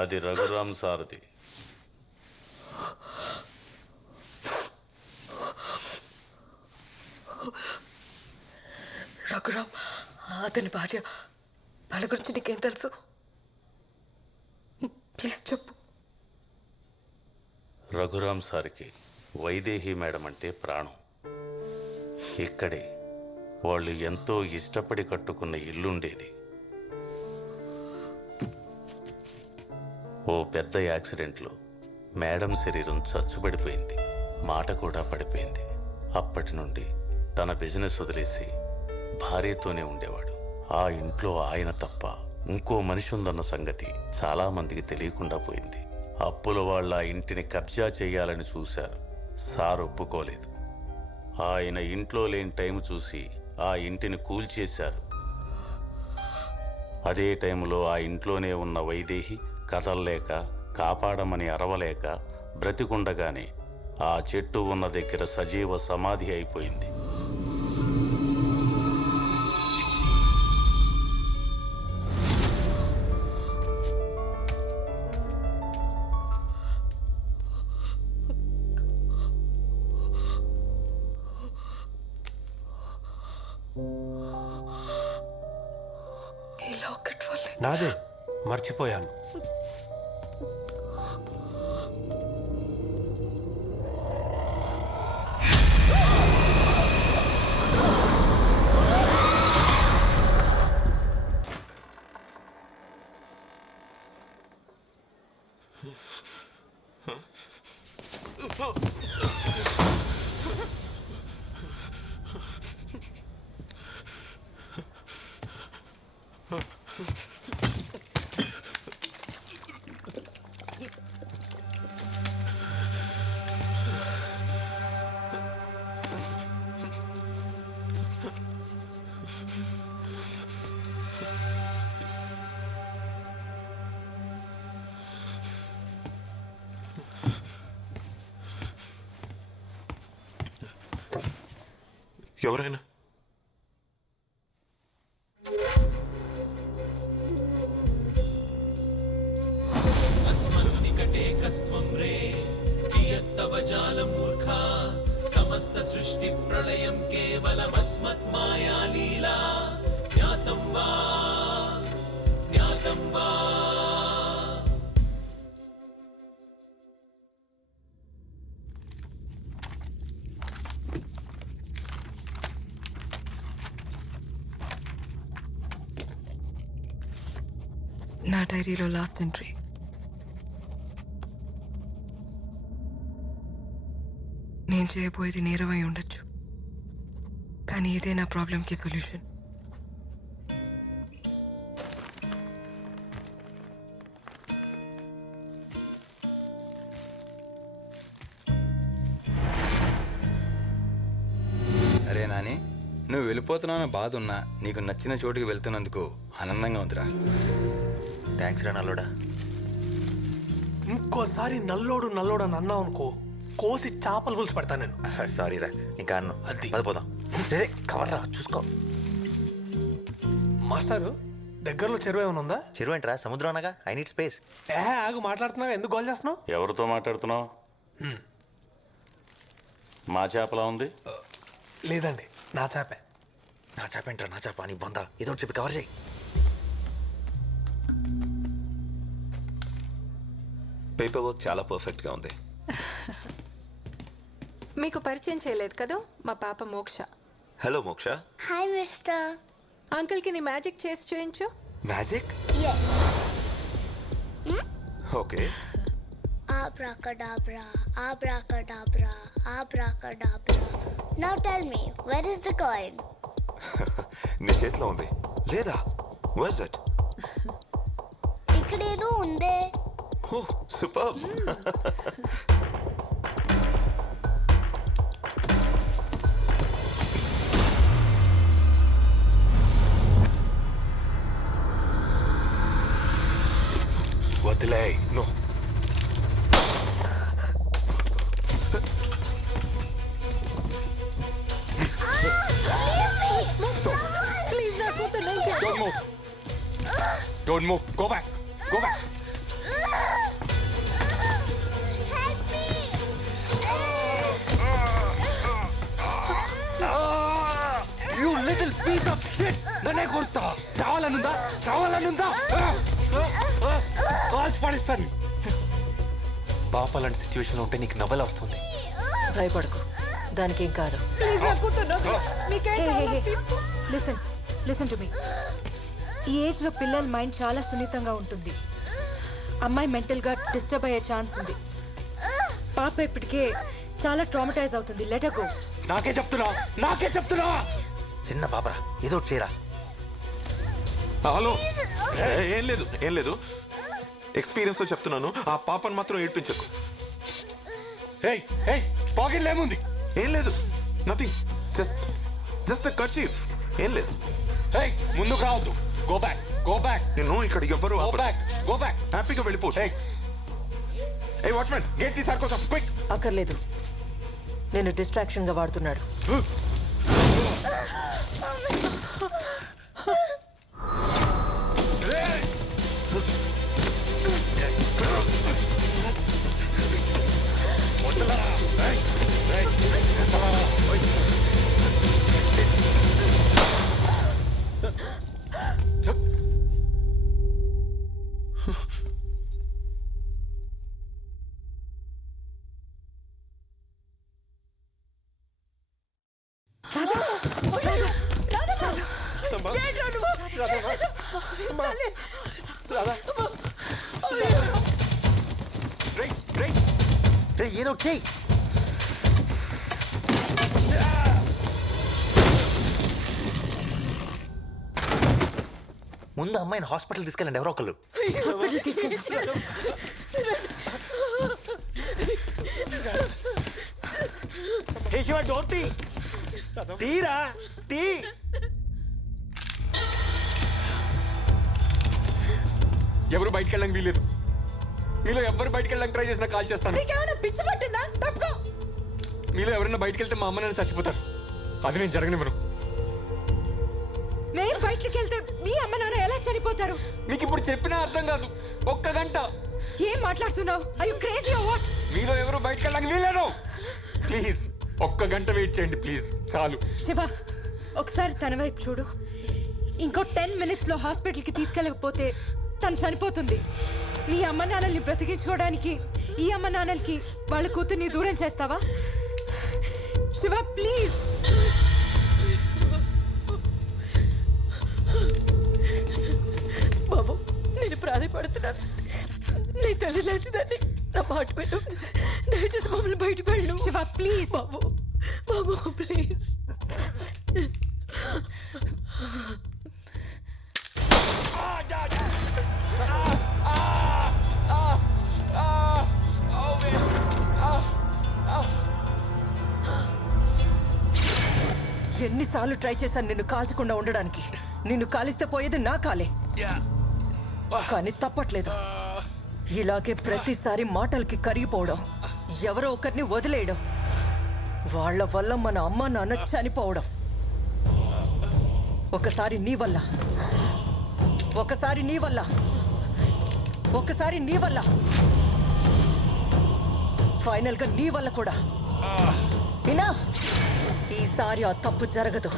అది రఘురామ్ సారథి. రఘురామ్ అతని భార్య. వాళ్ళ గురించి నీకేం తెలుసు? ప్లీజ్ చెప్పు. రఘురామ్ సార్కి వైదేహి మేడం అంటే ప్రాణం. ఇక్కడే వాళ్ళు ఎంతో ఇష్టపడి కట్టుకున్న ఇల్లుండేది. ఓ పెద్ద యాక్సిడెంట్లో మేడం శరీరం చచ్చుబడిపోయింది, మాట కూడా పడిపోయింది. అప్పటి నుండి తన బిజినెస్ వదిలేసి భార్యతోనే ఉండేవాడు. ఆ ఇంట్లో ఆయన తప్ప ఇంకో మనిషి ఉందన్న సంగతి చాలా మందికి తెలియకుండా పోయింది. అప్పుల వాళ్ళ ఇంటిని కబ్జా చేయాలని చూశారు. సార్ ఒప్పుకోలేదు. ఆయన ఇంట్లో లేని టైం చూసి ఆ ఇంటిని కూల్చేశారు. అదే టైంలో ఆ ఇంట్లోనే ఉన్న వైదేహి కదల్లేక, కాపాడమని అరవలేక బ్రతికుండగానే ఆ చెట్టు ఉన్న దగ్గర సజీవ సమాధి అయిపోయింది. నాదే, మర్చిపోయాను. ఎవరైనా अस्मन्निकटे कस्त्वं रे कियत्तव जालमूर्खा समस्त सृष्टि प्रलयं केवलमस्मत् माया लीला ज्ञातं वा ज्ञातं वा. నా డైరీలో లాస్ట్ ఎంట్రీ. నేను చేయబోయేది నేరమై ఉండొచ్చు, కానీ ఇదే నా ప్రాబ్లంకి సొల్యూషన్. అరే నాని, నువ్వు వెళ్ళిపోతున్నావు బాధ ఉన్నా నీకు నచ్చిన చోటుకి వెళ్తున్నందుకు ఆనందంగా ఉందిరా. థ్యాంక్స్ రా నల్లోడా. ఇంకోసారి నల్లోడు నల్లోడు అని అన్నావు అనుకో, కోసి చేపలు పులుసు పెడతాను నేను. సారీ రా, ఇంకా అన్ను. అది పదిపోదాం. కవర్ రా, చూసుకో. మాస్టారు, దగ్గరలో చెరువు ఏమైనా ఉందా? చెరువు ఏంట్రా, సముద్రం అనగా. I need space. ఆగు, మాట్లాడుతున్నావు, ఎందుకు గోల్ చేస్తున్నావు? ఎవరితో మాట్లాడుతున్నావు? మా చేపలా ఉంది? లేదండి, నా చేపే. నా చేప ఏంట్రా, నా చేప నీ బొందా. ఏదో ఒకటి చెప్పి కవర్ చేయి. పేపర్ వర్క్ చాలా పర్ఫెక్ట్ గా ఉంది. మీకు పరిచయం చేయలేదు కదా, మా పాప మోక్ష. హలో మోక్ష. Hi mister. అంకుల్ కి నీ మ్యాజిక్ చేసి చూయించు. Magic? Okay. Abracadabra, abracadabra, abracadabra. Now tell me, where is the coin? నీ చేతిలో ఉంది లేదా? Where's it? ఇక్కడేదో ఉందే. Oh, superb. వదిలే. No. Please, not put the nail. Don't move. Don't move. Go back. Go back. చావాలనుందా చావాలనుందా కాల్చి పడిస్తాను. పాప అలాంటి సిచ్యువేషన్ ఉంటే నీకు నవ్వల వస్తుంది. భయపడకు, దానికేం కాదు. Listen to me. ఈ ఏజ్ లో పిల్లల మైండ్ చాలా సున్నితంగా ఉంటుంది. అమ్మాయి మెంటల్ గా డిస్టర్బ్ అయ్యే ఛాన్స్ ఉంది. పాప ఇప్పటికే చాలా ట్రామటైజ్ అవుతుంది. Let her go. నాకే చెప్తున్నా చిన్న పాపరా, ఏదో ఒకటి చేయరా. హలో, ఏం లేదు ఎక్స్పీరియన్స్ తో చెప్తున్నాను. ఆ పాపను మాత్రం ఏడ్పించకు. పాకెట్లో ఏముంది? ఏం లేదు, నథింగ్, జస్ట్ కర్చీఫ్. ఏం లేదు. ముందుకు రావద్దు. Go back. నేను ఇక్కడ ఎవ్వరు గో బ్యాక్. హ్యాపీగా వెళ్ళిపో. వాచ్మెన్, గేట్ తీసారు కోసం క్విక్. అక్కర్లేదు, నేను డిస్ట్రాక్షన్ గా వాడుతున్నాడు. ఏదో చెయ్యి. ముందు అమ్మాయిని హాస్పిటల్ తీసుకెళ్ళండి ఎవరో ఒకళ్ళు. డోర్ తీరా తీ. ఎవరు బయటికి వెళ్ళడానికి వీలేదు. మీలో ఎవరు బయటికి వెళ్ళడానికి ట్రై చేసినా కాల్ చేస్తాను. పిచ్చి పట్టిందా? తప్పుకో. మీలో ఎవరైనా బయటికి వెళ్తే మా అమ్మ నాన్న చచ్చిపోతారు. అది నేను జరగనివ్వను. నేను బయటికి వెళ్తే మీ అమ్మ నాన్న ఎలా చనిపోతారు? మీకు ఇప్పుడు చెప్పినా అర్థం కాదు. ఒక్క గంట. ఏం మాట్లాడుతున్నావు? Are you crazy or what? మీలో ఎవరు బయటికి వెళ్ళడానికి వీలేదు. ప్లీజ్ ఒక్క గంట వెయిట్ చేయండి ప్లీజ్, చాలు. శివ, ఒకసారి తన వైపు చూడు. ఇంకో 10 minutes లో హాస్పిటల్ కి తీసుకెళ్ళకపోతే తను చనిపోతుంది. నీ అమ్మ నాన్నల్ని బ్రతికించుకోవడానికి ఈ అమ్మ నాన్నలకి వాళ్ళ కూతుర్ని దూరం చేస్తావా? శివ ప్లీజ్. బాబు, నేను ప్రాధాయపడుతున్నాను. నీ తల్లి లాంటిదాన్ని, నా మాట పెట్టు. దయచేసి మమ్మల్ని బయటకు వెళ్ళు. శివ ప్లీజ్. Babu please. ఎన్నిసార్లు ట్రై చేశాను నిన్ను కాల్చకుండా ఉండడానికి. నిన్ను కాలిస్తే పోయేది నా కాలే, కానీ తప్పట్లేదు. ఇలాగే ప్రతిసారి మాటలకి కరిగిపోవడం, ఎవరో ఒకరిని వదిలేయడం, వాళ్ళ వల్ల మన అమ్మ నాన్న చనిపోవడం. ఒకసారి నీ వల్ల, ఒకసారి నీ వల్ల, ఒకసారి నీ వల్ల, ఫైనల్ గా నీ వల్ల కూడా. వినా, ఈసారి ఆ తప్పు జరగదు,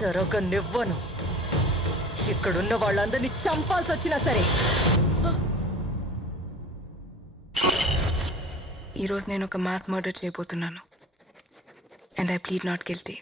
జరగనివ్వను. ఇక్కడున్న వాళ్ళందరినీ చంపాల్సి వచ్చినా సరే. ఈరోజు నేను ఒక మాస్ మర్డర్ చేయబోతున్నాను. And I plead not guilty.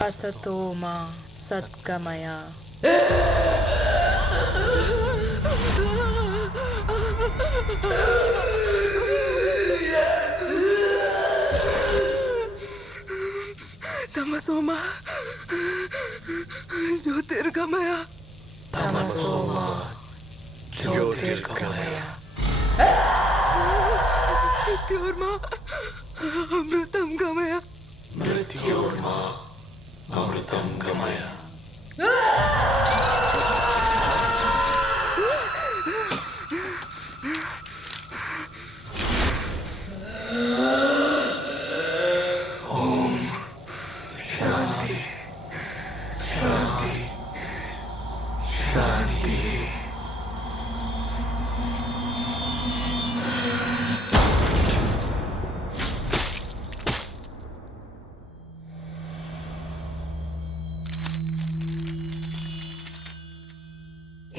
असतो मा सद्गमय तमसो मा ज्योतिर्गमय तमसो मा ज्योतिर्गमय मृत्योर्मा अमृतं गमय मृत्योर्मा अमृतं गमय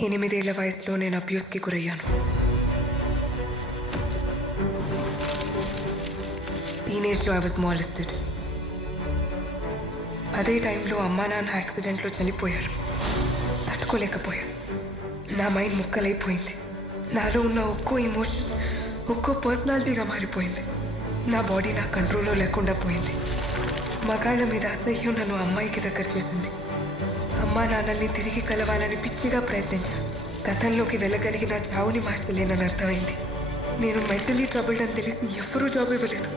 ఎనిమిదేళ్ల వయసులో నేను అబ్యూస్కి గురయ్యాను. టీనేజ్లో ఐ వాజ్ మాలెస్టెడ్. అదే టైంలో అమ్మా నాన్న యాక్సిడెంట్లో చనిపోయారు. తట్టుకోలేకపోయాను. నా మైండ్ ముక్కలైపోయింది. నాలో ఉన్న ఒక్కో ఎమోషన్ ఒక్కో పర్సనాలిటీగా మారిపోయింది. నా బాడీ నా కంట్రోల్లో లేకుండా పోయింది. మగాళ్ళ మీద అసహ్యం నన్ను అమ్మాయికి దగ్గర చేసింది. అమ్మా నాన్నల్ని తిరిగి కలవాలని పిచ్చిగా ప్రయత్నించాను. గతంలోకి వెళ్ళగలిగి నా చావుని మార్చలేనని అర్థమైంది. నేను మెంటలీ ట్రబుల్డ్ అని తెలిసి ఎవ్వరూ జాబ్ ఇవ్వలేదు.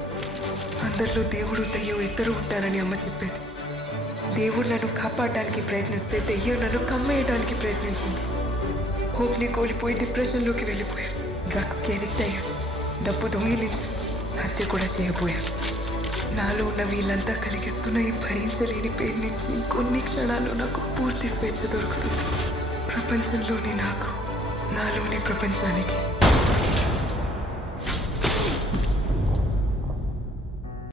అందరిలో దేవుడు దెయ్యం ఇద్దరు ఉంటారని అమ్మ చెప్పేది. దేవుడు నన్ను కాపాడడానికి ప్రయత్నిస్తే దెయ్యం నన్ను కమ్మేయడానికి ప్రయత్నించింది. హోప్ని కోల్పోయి డిప్రెషన్లోకి వెళ్ళిపోయాను. డ్రగ్స్కి అడిక్ట్ అయ్యాను. డబ్బు దొంగిలించి హత్య కూడా చేయబోయాను. నాలో ఉన్న వీళ్ళంతా కలిగిస్తున్న ఈ భరించలేని పేరు నుంచి కొన్ని క్షణాల్లో నాకు పూర్తి స్వేచ్ఛ దొరుకుతుంది. ప్రపంచంలోని నాకు, నాలోని ప్రపంచానికి